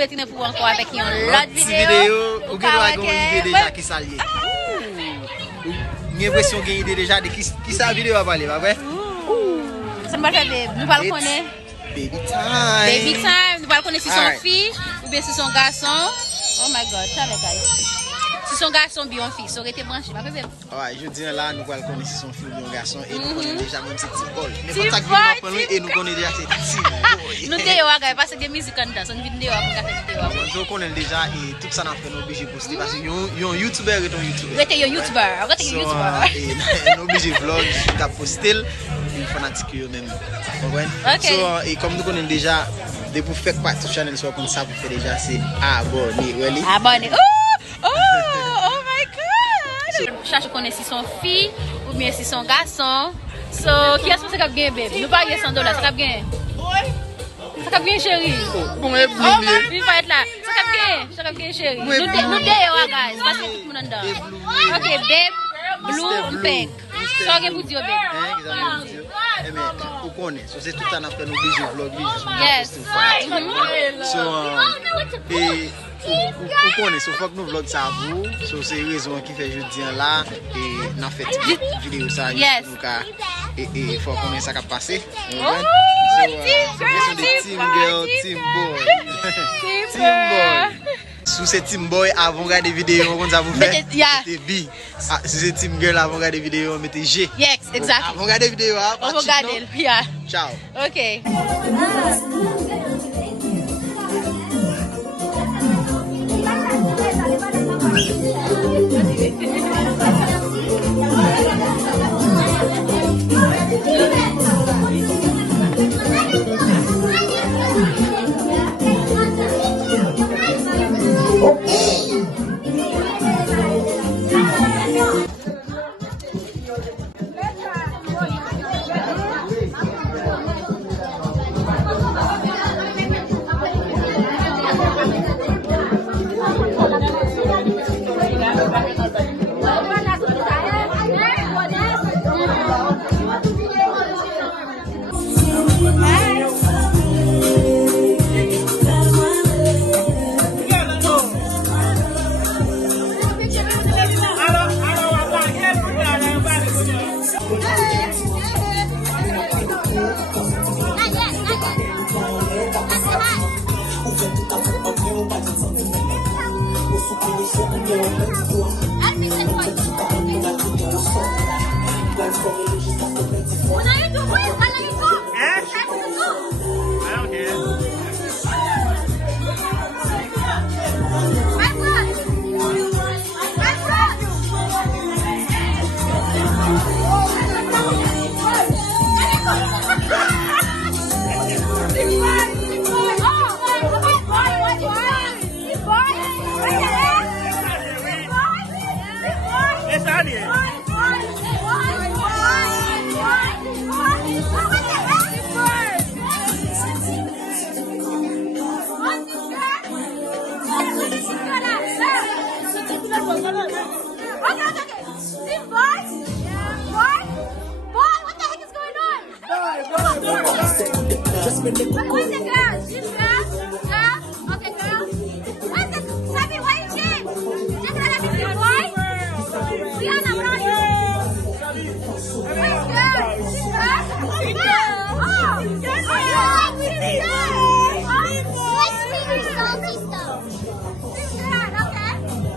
retourner pour encore avec une autre vidéo. Ou avez une idée déjà qui s'allie. J'ai l'impression que vous avez une idée déjà de qui sa vidéo va parler, pas vrai? Ça nous va faire nous va le connaître. Baby time. Baby time. Nous va le connaître si son fille ou bien si son garçon. Oh my God, ça les gars. Si son garçon bien une fille, ça aurait été branché, pas bébé. Ouais, je dis là, nous allons connaître si son fille ou bien garçon et nous connaissons déjà même c'est Team Boy. Team Boy. Et nous connaissons déjà c'est Team Boy. Nous sommes parce que des musiques en danse, on vidéo pour faire vidéo. Donc on est déjà et tout ça n'a fait nous obligé poster parce que yon YouTuber et ton YouTuber. Rete yon YouTuber, rete yon YouTuber. Et nous obligé vlog, tu as posté une fanatique même. So et comme nous connaissons déjà de pour faire partie du channel soit comme ça pour faire déjà c'est abonner, really. Abonner. Oh my God! Je connais si son fille ou bien si son garçon. So, qui est-ce que ça a gagné, baby? Nous payons $100, ça a gagné. Ça a gagné, chérie. Bon, il va être là. Ça a gagné, chérie. Nous déons, guys. Parce que tout le monde est dedans. Ok, babe, blue, pink. Ça a gagné pour dire, babe. Mais vous connaissez, c'est tout un affaire, nous obligé vlog. Yes. So, et vous connaissez, il faut que nous vlog ça à vous. So, c'est la raison qui fait jeudi là et nous avons fait une vidéo ça. Yes. Et il faut qu'on ait ça qui a passé. Oh, team girl, team boy. Team boy. Sous ces team boy avant de regarder des vidéos, on va vous faire. Mettez B. Si c'est team girl avant de regarder des vidéos, mettez G. Yes, exactly. Avant de regarder des vidéos, on va regarder. Yeah. Ciao. Ok. Where's the girl? This girl? Girl? Okay, girl. Where's the... Sabi, why you change? Just wanna be your boy? Rihanna, what are you? Where's girl? This girl? Girl? Oh! Oh, we see her! Like sweet salty stuff. This girl, okay?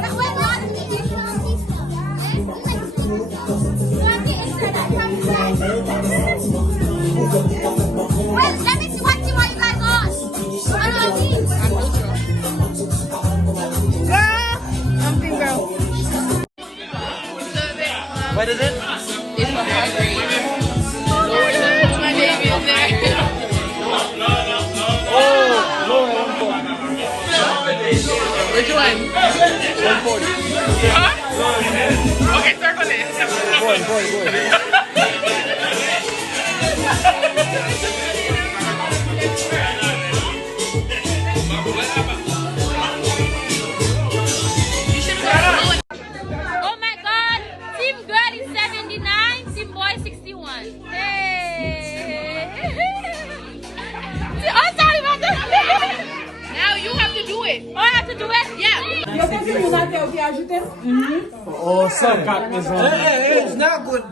But we're not sweet salty stuff. You like sweet stuff. You want to enter that conversation? Well, let me see what team are you guys on. What are your teams? Girl! Something girl. What is it? It's my green. It's my baby over there. Oh, no, 140. Which one? 140. Huh? Okay, circle it. Boy. Oh my God! Team girl is 79, team boy 61. Hey! I'm sorry about that. Now you have to do it. Oh, I have to do it? Yeah. Oh, 104 maison. It's not good.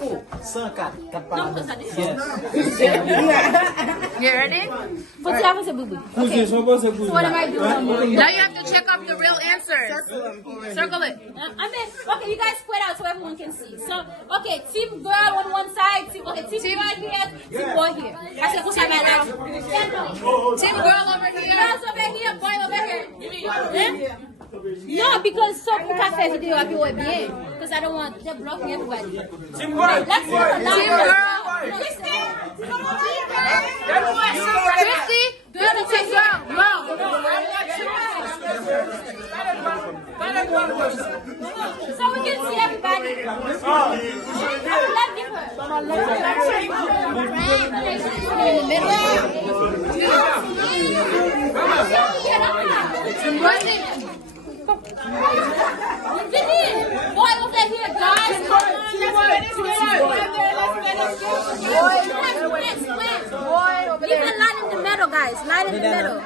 Oh, 104. Yes. You ready? What's the opposite, boo-boo? Okay. So what am I doing? Now you have to check up the real answers. Circle it. Okay, you guys split out so everyone can see. So, okay, team girl on one side, team boy here, team boy here. That's it. Team girl over here. Girls over here, boy over here. No, because so we can't have video of you bien. Because I don't want them blocking everybody. Team boy. Let's go. Team girl. Christy, girl, team girl. So we can see everybody. Let's give her. In the middle. Boy over here, guys. Leave the line in the middle, guys. Line in the middle.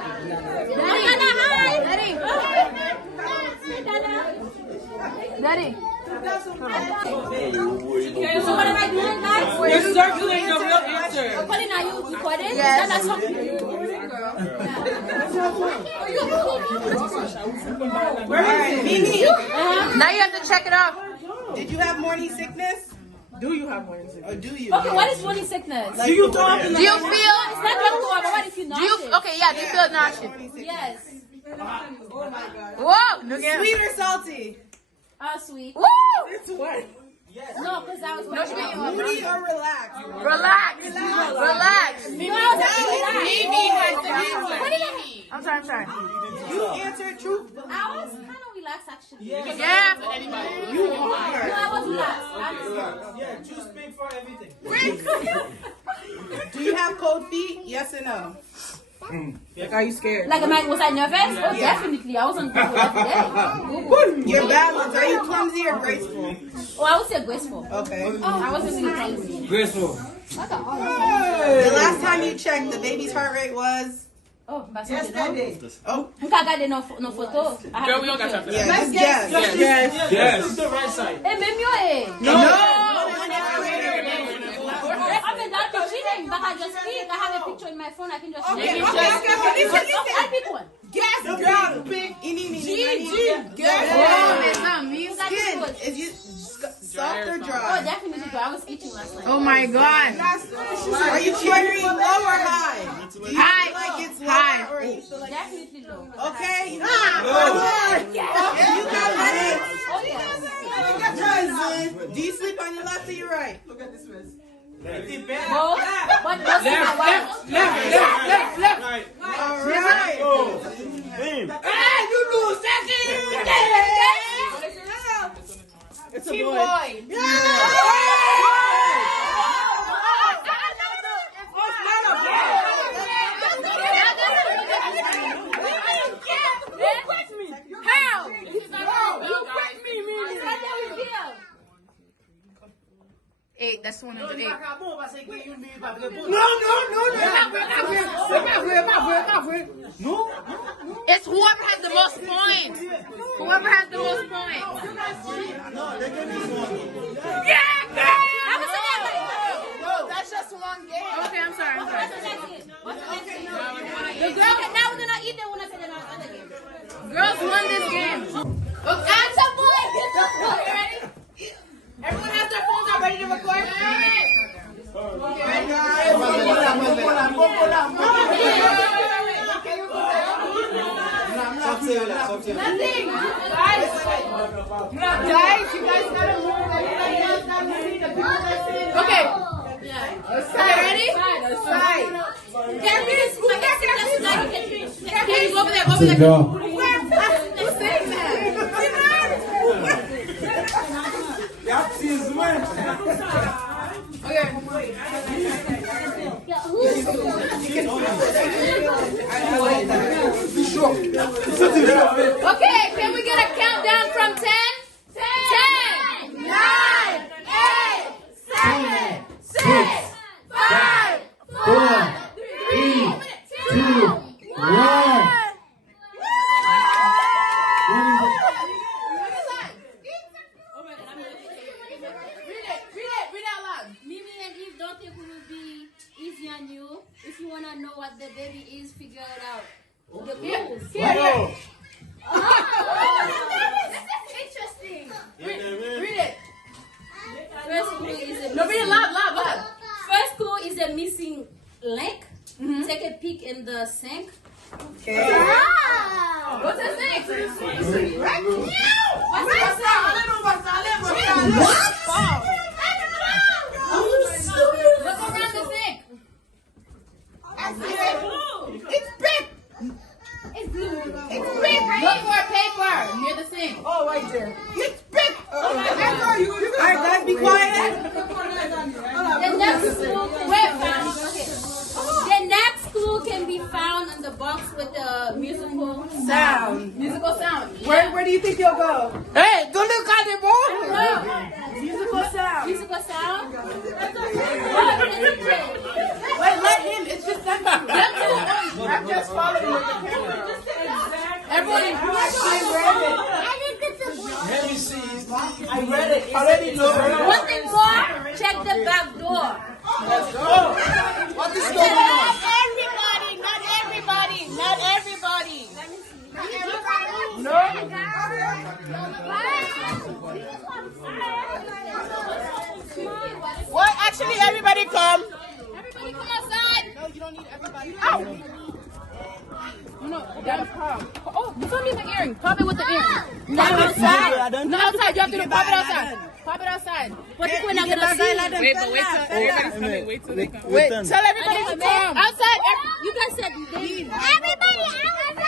Ready? So what am I doing, guys? You're circling the real answer. Colin, are you recording? Yes. That's something. Mimi, Now you have to check it out. did you have morning sickness? Do you have morning sickness? Or do you? Okay, what is morning sickness? Do you talk? Do you feel? It's not just to but what if you Do nauseous? you? Okay, yeah. Do you feel nauseous? Yes. Oh my god. Whoa. Look at. Sweet or salty? Sweet. Woo. It's what? No, because I was No, she making you Moody or relaxed? relax. Relax. No, I was I'm sorry. You answered true. I was kind of relaxed, actually. Yeah. You are. No, I was relaxed. Yeah, choose big for everything. Do you have cold feet? Yes or no? Like, are you scared? Like, was I nervous? Oh, definitely. I wasn't good every day. Your balance. Are you clumsy or graceful? Oh, I would say graceful. Okay. I wasn't really clumsy. Graceful. The last time you checked, the baby's heart rate was? Oh, mas yesterday. Oh, You can't get no photo. Girl, we don't got time for that. yeah. Just guess. Yes. The right side. Eh, même yo, eh. No. I mean, that be cheating, but I just speak. I have a picture in my phone. I can just Okay, share. listen. I pick one. Guess, girl. Big. Guess. Skin. Is you soft or Oh, dry? definitely do. I was eating last night. Oh my God. Are you cheering low or high? Do you High. feel like it's High. lower or you feel like Definitely low. okay? You got it. Oh, yes. Do you sleep on your left or your right? Both. But most of my wife. Left. All right. It's a boy. Eight. That's 108. No. It's whoever has the most points. Whoever has the most points. Yeah, girl. No, that's just one game. Okay, I'm sorry. The girl, now we're gonna eat. Then we're gonna say another game. Girls won this game. Answer, boy. Ready? Everyone has their phones out ready to record? Nothing. Guys, you guys gotta move. Okay. Okay, ready? Can you Go over there. Go over there. Go. Okay, can we get a countdown from 10? 10, 9, 8, 7, 6, 5, 4, 3, 2, 1. you don't think it will be easy on you, if you want to know what the baby is, figure it out. The clues. This is interesting. Read it. First clue is a No, read it loud. First clue is a missing link. Take a peek in the sink. Okay. Wow. What's the sink? Right now. Look around the sink. It's big. It's blue. It's big. Look for a paper near the sink. Oh, right there. It's big. All right, guys, be quiet. The next clue The next clue can be found in the box with the musical Sound. Musical sound. Where do you think you'll go? Hey, don't look at the ball. Musical sound. Musical sound. Wait, let him. It's just them two. I'm just following with the camera. Everybody, I read it. Let me see. I read it. Already know. one thing more. Check the back door. Let's go. What is going on? Not everybody. No. Well, actually, everybody come. Everybody come outside. No, you don't need everybody. No, that's pop. Oh, put me the earring. Pop it with the earring. Not outside. Not outside. You have to pop it outside. Pop it outside. But we're not gonna see. Wait till everybody's coming. Wait till they come. Wait, tell everybody to come. Outside. You guys said Everybody outside.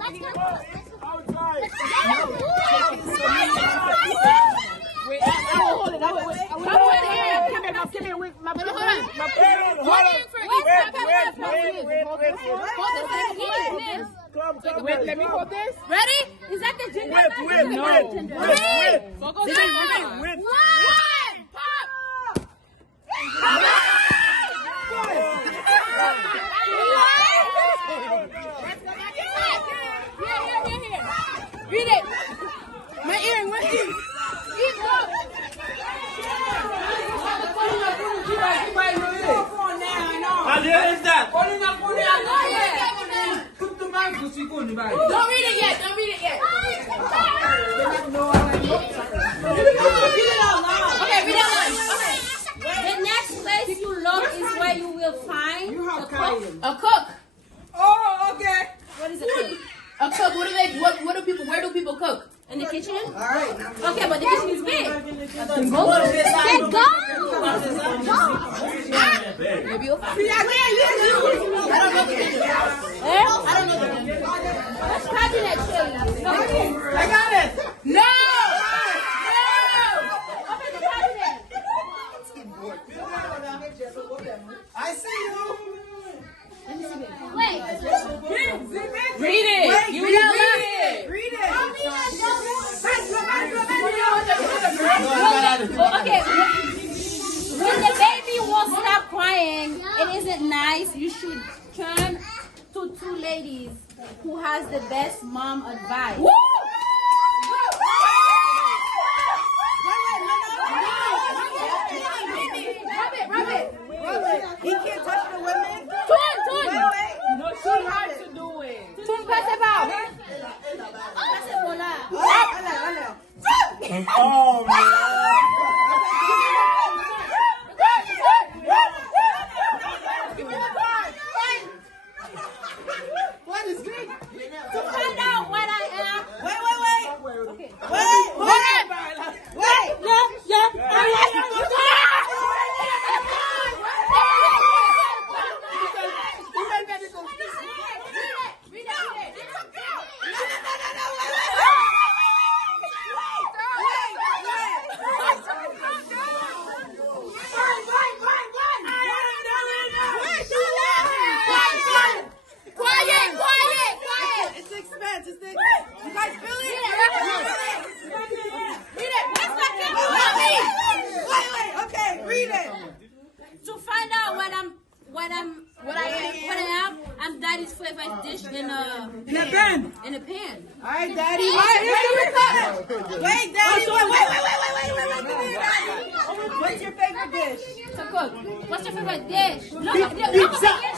Let's go. Wait, hold it. Pop it with the earring. come here with my Hold on. Wait, let me hold this. Ready? Is that the ginger? Wait. Focus. One. Pop. Here. Read it. My earring. What is it? Don't read it yet. Okay, read it out. Okay. The next place you look is where you will find a cook. Oh, okay. What is a cook? A cook. Where do people cook? In the kitchen? All right. Okay, but the kitchen is big. Let's go. Maybe you'll find I don't know the kitchen. I don't know the kitchen. Cabinet, I got it. No! Open the cabinet. I see you. Wait. Read it. You read it. Read it. Okay. When the baby won't stop crying, it isn't nice. You should turn to two ladies who has the best mom advice. Rub it. He can't touch the women. Turn. No, she had to do it. Turn, pass it out. Oh, man. What is this? To find out what I am. Wait. Okay. Quiet. It's expense. You guys feel it? Read it. Wait. Okay, read it. To find out what I'm What I am, I'm daddy's favorite dish in a pan. In a pan. All right, Daddy. Wait, Daddy. Wait, Daddy. What's your favorite dish? To cook. What's your favorite dish? No,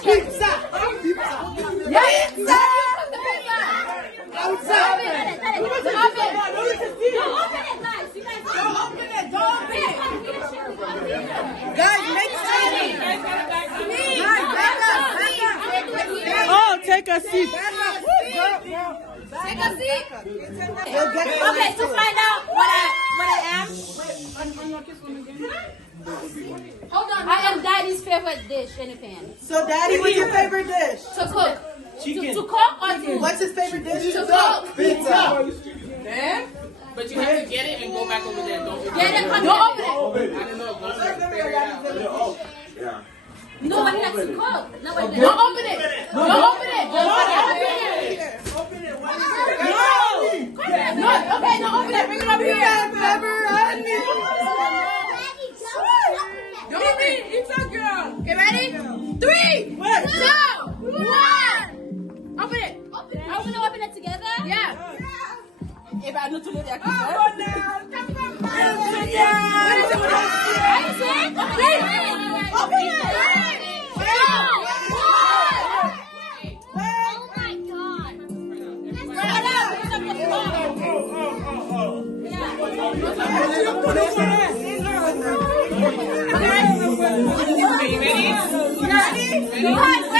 Pizza. Outside. Guys, make sense. Oh, take a seat. Take a seat. Okay, to find out what I am. Hold on. I am daddy's favorite dish in a pan. So, Daddy, what's your favorite dish? To cook. To cook or to What's his favorite dish? To cook. Pizza. But you have to get it and go back over there. Don't Get it. Don't open it. I don't know. Go back and figure it out. Nobody likes to cook. Nobody. Don't open it. Don't open it. Open it. No. Okay, don't open it. Bring it over here. It's a girl. Get ready? 3, 2, 1. Open it. Open it together. Yeah. If I know to look at you, Open it. Oh my God. Are you ready? Ready?